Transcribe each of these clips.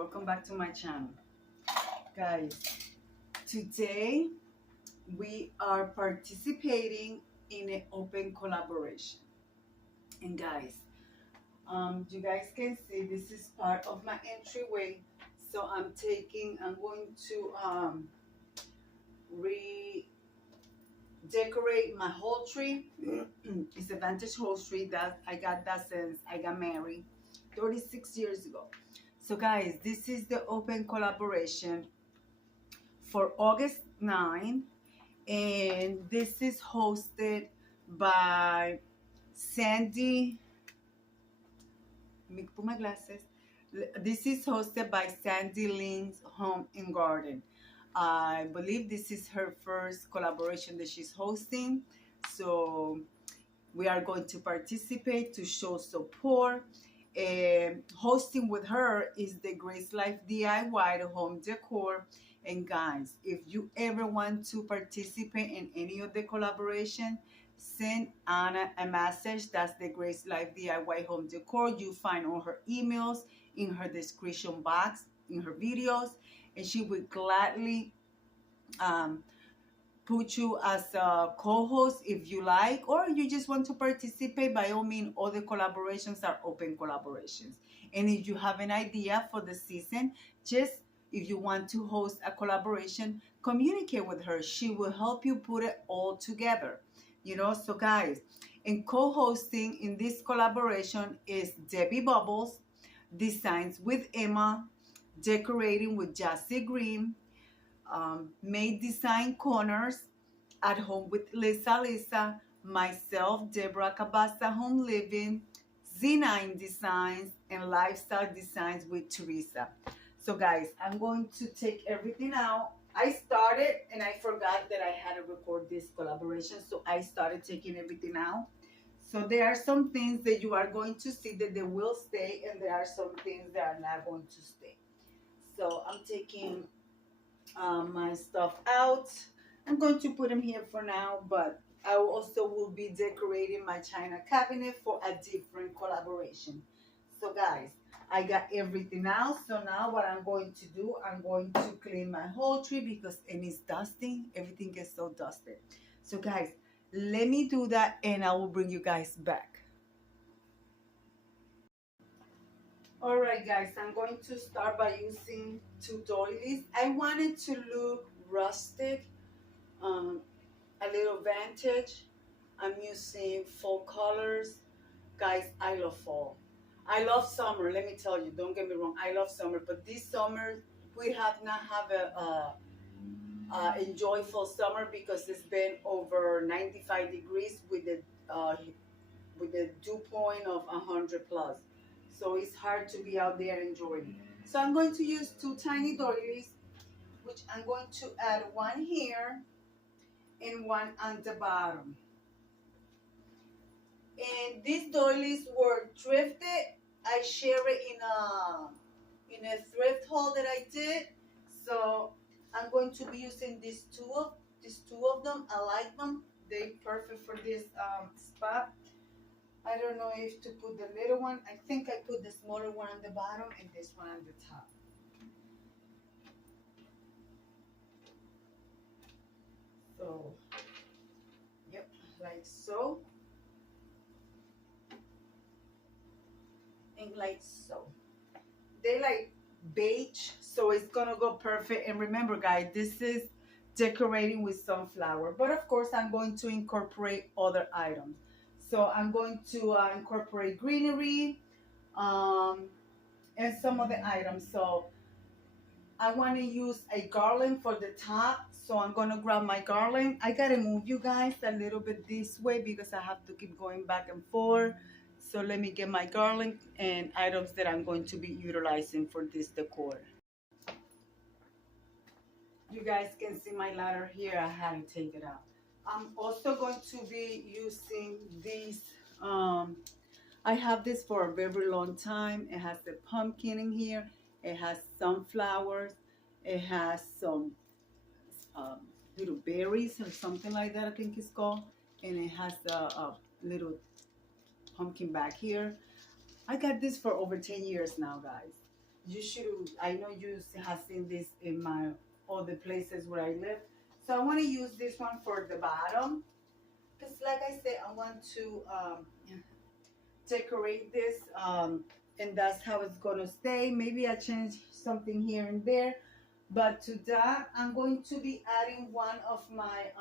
welcome back to my channel. Guys, today we are participating in an open collaboration. And guys, you guys can see this is part of my entryway. So I'm going to redecorate my whole tree. It's a vintage whole tree that I got that since I got married 36 years ago. So guys, this is the open collaboration for August 9, and this is hosted by Sandy. Let me put my glasses. This is hosted by Sandy Lynn's Home and Garden. I believe this is her first collaboration that she's hosting. So we are going to participate to show support. And hosting with her is the Grace Life DIY, the home decor. And guys, if you ever want to participate in any of the collaboration, send Anna a message. That's the Grace Life DIY home decor. You find all her emails in her description box in her videos, and she would gladly put you as a co-host if you like, or you just want to participate. By all means, all the collaborations are open collaborations. And if you have an idea for the season, just if you want to host a collaboration, communicate with her. She will help you put it all together. So guys, and co-hosting in this collaboration is Debbie Bubbles, Designs with Emma, Decorating with Jassy Green, Made Design Corners, At Home with Lisa, myself, Deborah Cabasa, Home Living, Z9 Designs, and Lifestyle Designs with Teresa. So guys, I'm going to take everything out. I started and I forgot that I had to record this collaboration, so I started taking everything out. So there are some things that you are going to see that they will stay, and there are some things that are not going to stay. So I'm taking my stuff out. I'm going to put them here for now, but I also will be decorating my china cabinet for a different collaboration. So guys, I got everything out. So now what I'm going to do, I'm going to clean my whole tree because it's dusty. Everything gets so dusted. So guys, let me do that and I will bring you guys back. All right, guys, I'm going to start by using two doilies. I wanted to look rustic, a little vintage. I'm using fall colors. Guys, I love fall. I love summer, let me tell you, don't get me wrong, I love summer, but this summer we have not have a enjoyable summer because it's been over 95 degrees with the dew point of 100 plus. So it's hard to be out there enjoying. So I'm going to use two tiny doilies, which I'm going to add one here and one on the bottom. And these doilies were thrifted. I share it in a thrift haul that I did. So I'm going to be using these two of them. I like them. They're perfect for this spot. I don't know if to put the little one. I think I put the smaller one on the bottom and this one on the top. So, yep, like so. And like so. They like beige, so it's gonna go perfect. And remember guys, this is decorating with sunflower, but of course I'm going to incorporate other items. So I'm going to incorporate greenery and some other items. So I want to use a garland for the top, so I'm gonna grab my garland. I gotta move you guys a little bit this way because I have to keep going back and forth. So let me get my garland and items that I'm going to be utilizing for this decor. You guys can see my ladder here. I had to take it out. I'm also going to be using these. I have this for a very long time. It has the pumpkin in here. It has sunflowers. It has some little berries or something like that, I think it's called. And it has a little pumpkin back here. I got this for over 10 years now, guys. You should, I know you have seen this in my other places where I live. So I want to use this one for the bottom. Because like I said, I want to decorate this, and that's how it's going to stay. Maybe I change something here and there. But to that, I'm going to be adding one of my,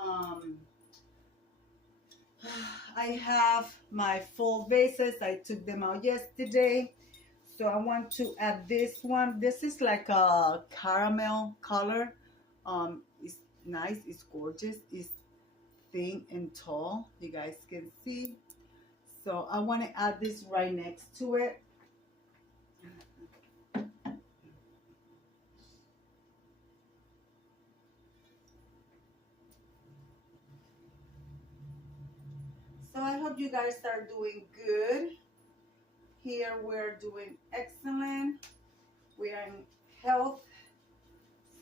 I have my full vases. I took them out yesterday. So I want to add this one. This is like a caramel color. It's nice. It's gorgeous. It's thin and tall. You guys can see. So I want to add this right next to it. So I hope you guys are doing good. Here we're doing excellent. We are in health.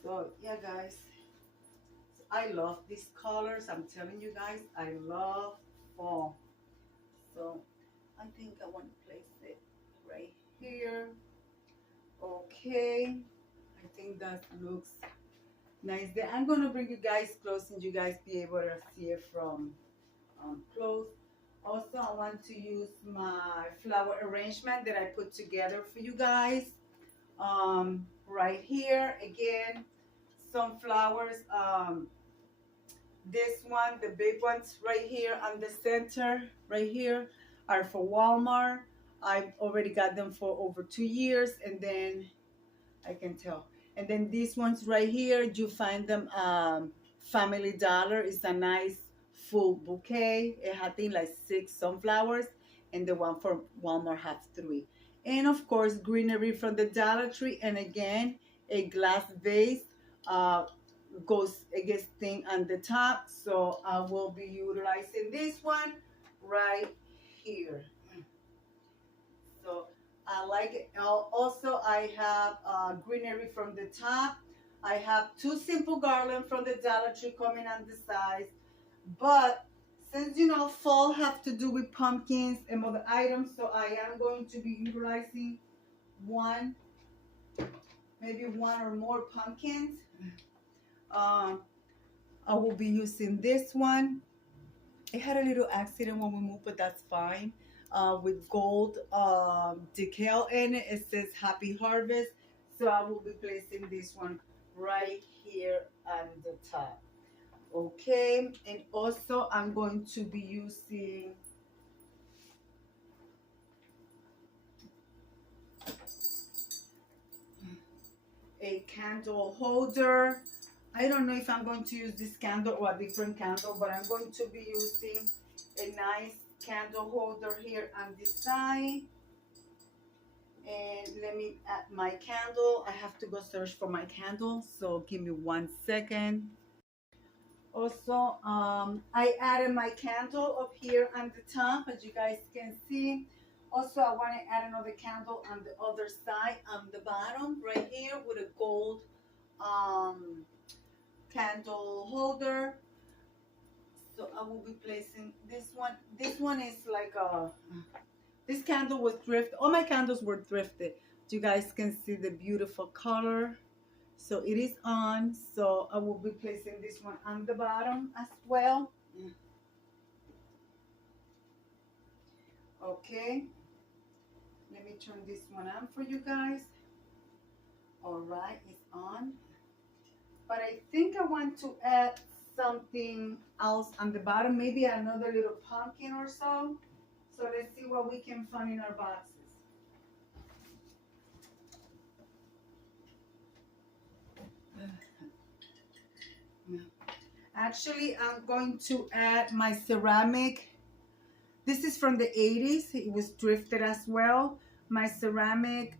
So yeah, guys, I love these colors. I'm telling you guys, I love fall. So I think I want to place it right here. Okay, I think that looks nice there. I'm gonna bring you guys close and you guys be able to see it from close. Also, I want to use my flower arrangement that I put together for you guys. Right here, again, some flowers. This one, the big ones right here on the center, right here, are for Walmart. I've already got them for over 2 years, and then I can tell. And then these ones right here, you find them Family Dollar. It's a nice full bouquet. It had, I think, like 6 sunflowers, and the one for Walmart have 3. And of course, greenery from the Dollar Tree, and again, a glass vase goes, it gets thin on the top. So I will be utilizing this one right here. So I like it. Also, I have greenery from the top. I have 2 simple garland from the Dollar Tree coming on the sides. But since, you know, fall have to do with pumpkins and other items, so I am going to be utilizing one, maybe 1 or more pumpkins. I will be using this one. It had a little accident when we moved, but that's fine. With gold decal in it. It says Happy Harvest. So I will be placing this one right here on the top. Okay, and also I'm going to be using a candle holder. I don't know if I'm going to use this candle or a different candle, but I'm going to be using a nice candle holder here on this side. And let me add my candle. I have to go search for my candle, so give me 1 second. Also, I added my candle up here on the top, as you guys can see. Also, I want to add another candle on the other side, on the bottom, right here, with a gold candle holder. So I will be placing this one. This one is like a, this candle was thrifted. All my candles were thrifted. You guys can see the beautiful color. So it is on. So I will be placing this one on the bottom as well. Okay. Let me turn this one on for you guys. All right, it's on. But I think I want to add something else on the bottom, maybe another little pumpkin or so. So let's see what we can find in our boxes. Actually, I'm going to add my ceramic. This is from the 80s. It was thrifted as well. My ceramic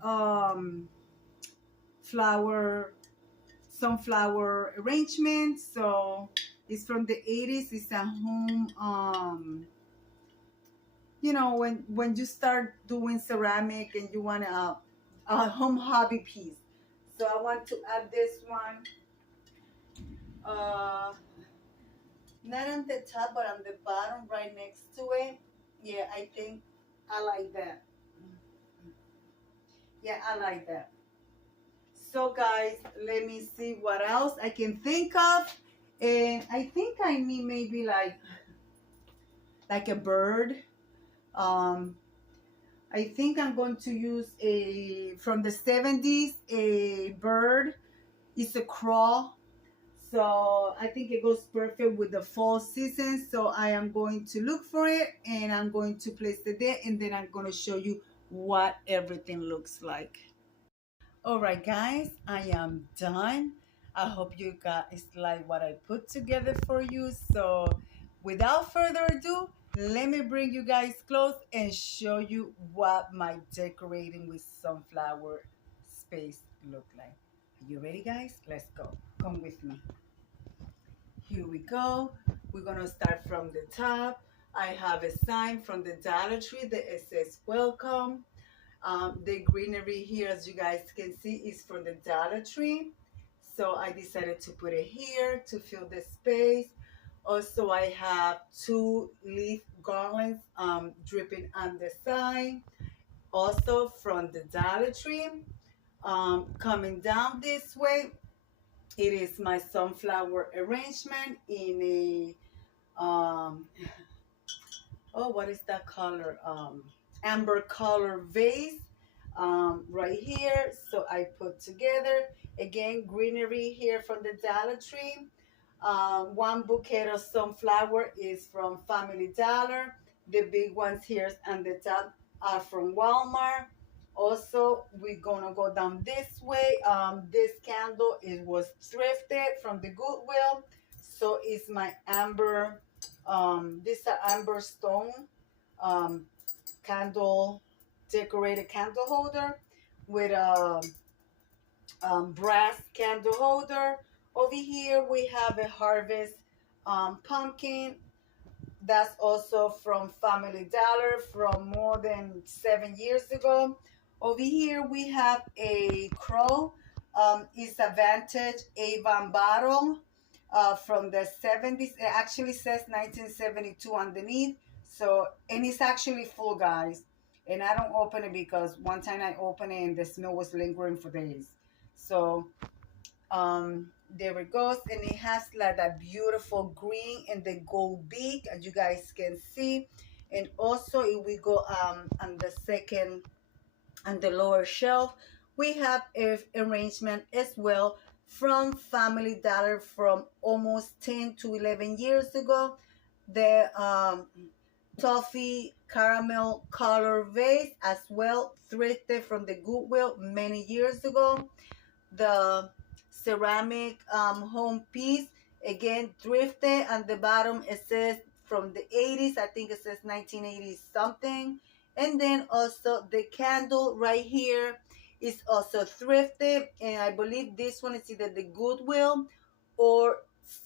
sunflower arrangement. So it's from the 80s. It's a home, you know, when you start doing ceramic and you want a home hobby piece. So I want to add this one. Not on the top, but on the bottom, right next to it. Yeah, I think I like that. Yeah, I like that. So guys, let me see what else I can think of. And I think I need maybe like a bird. Um, I think I'm going to use a from the 70s, a bird. It's a crow. So I think it goes perfect with the fall season. So I am going to look for it and I'm going to place it there, and then I'm going to show you what everything looks like. All right, guys, I am done. I hope you guys like what I put together for you. So without further ado, let me bring you guys close and show you what my decorating with sunflower space look like. Are you ready, guys? Let's go. Come with me. Here we go. We're gonna start from the top. I have a sign from the Dollar Tree that it says welcome. The greenery here, as you guys can see, is from the Dollar Tree. So I decided to put it here to fill the space. Also, I have two leaf garlands dripping on the side. Also from the Dollar Tree. Coming down this way, it is my sunflower arrangement in a oh, what is that color? Amber color vase right here. So I put together again greenery here from the Dollar Tree. One bouquet of sunflower is from Family Dollar. The big ones here on the top are from Walmart. Also, we're gonna go down this way. This candle, it was thrifted from the Goodwill. So it's my amber, this is an amber stone um, candle, decorated candle holder with a brass candle holder. Over here we have a harvest pumpkin. That's also from Family Dollar from more than 7 years ago. Over here we have a crow. It's a vintage Avon bottle from the 70s. It actually says 1972 underneath. So, and it's actually full, guys. And I don't open it because one time I opened it and the smell was lingering for days. So, there it goes, and it has like that beautiful green and the gold beak, as you guys can see. And also, if we go on the second, on the lower shelf, we have a arrangement as well from Family Dollar from almost 10 to 11 years ago. The toffee caramel color vase as well, thrifted from the Goodwill many years ago. The ceramic home piece, again thrifted. On the bottom it says from the 80s. I think it says 1980 something. And then also the candle right here is also thrifted, and I believe this one is either the Goodwill or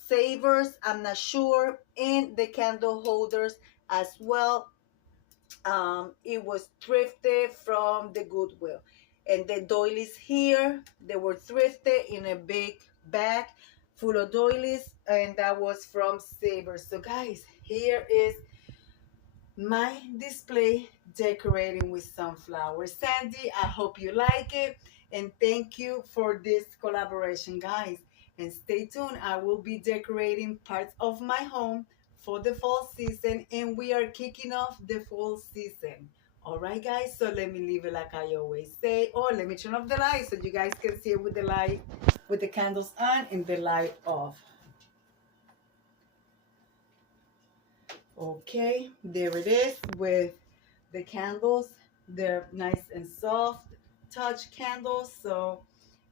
Savers, I'm not sure. And the candle holders as well, it was thrifted from the Goodwill. And the doilies here, they were thrifted in a big bag full of doilies, and that was from Savers. So guys, here is my display decorating with sunflowers. Sandy, I hope you like it, and thank you for this collaboration, guys. And stay tuned, I will be decorating parts of my home for the fall season, and we are kicking off the fall season. All right, guys, so let me leave it like I always say. Or let me turn off the light so you guys can see it with the light, with the candles on and the light off. Okay, there it is with the candles. They're nice and soft touch candles. So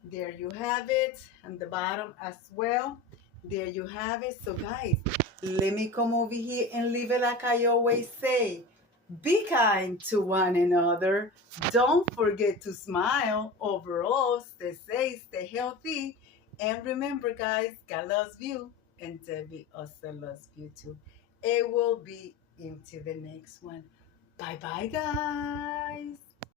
there you have it, and the bottom as well. There you have it. So guys, let me come over here and leave it like I always say. Be kind to one another. Don't forget to smile. Overall, stay safe, stay healthy. And remember, guys, God loves you. And Debbie also loves you too. It will be into the next one. Bye-bye, guys.